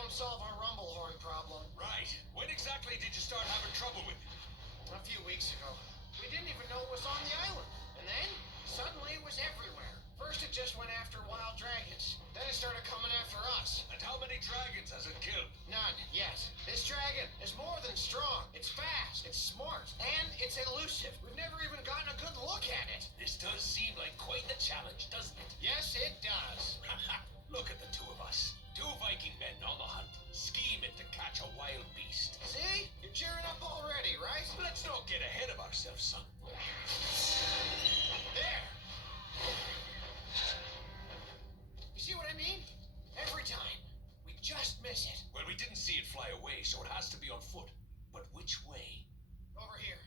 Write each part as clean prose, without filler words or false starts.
don't solve our Rumblehorn problem. Right. When exactly did you start having trouble with it? A few weeks ago. We didn't even know it was on the island. And then, suddenly it was everywhere. First it just went after wild dragons. Then it started coming after us. And how many dragons has it killed? None, yet. This dragon is more than strong. It's fast, it's smart, and it's elusive. We've never even gotten a good look at it. This does seem like quite the challenge, doesn't it? Yes, it does. Look at the two of us. Two Viking men on the hunt, scheming to catch a wild beast. See? You're cheering up already, right? Let's not get ahead of ourselves, son. There! You see what I mean? Every time. We just miss it. Well, we didn't see it fly away, so it has to be on foot. But which way? Over here.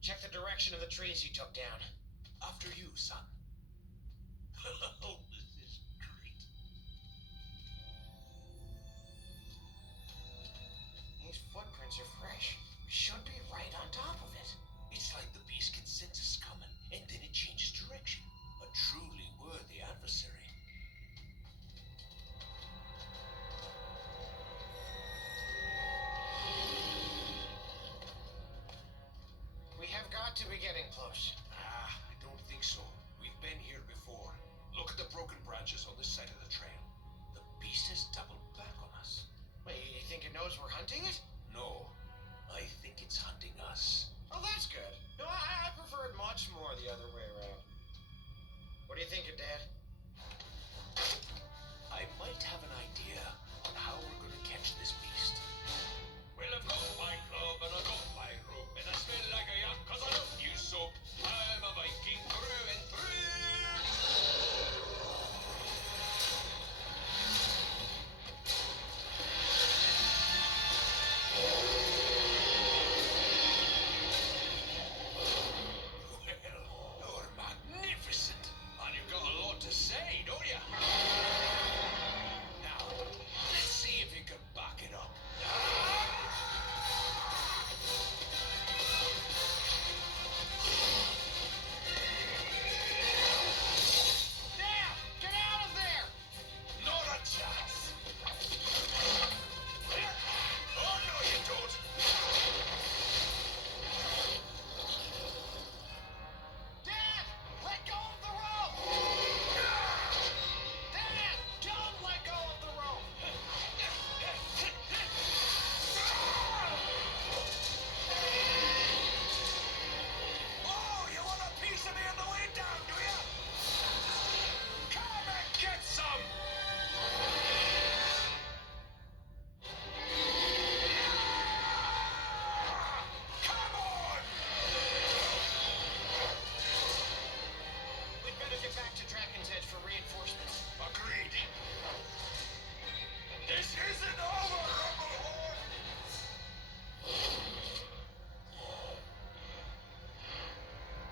Check the direction of the trees you took down. After you, son. Oh, this is great. These footprints are fresh. We should be right on top of it. It's like the beast can sense us coming, and then it changes direction. A truly worthy adversary. We have got to be getting close. I don't think so. We've been here before. Look at the broken branches on this side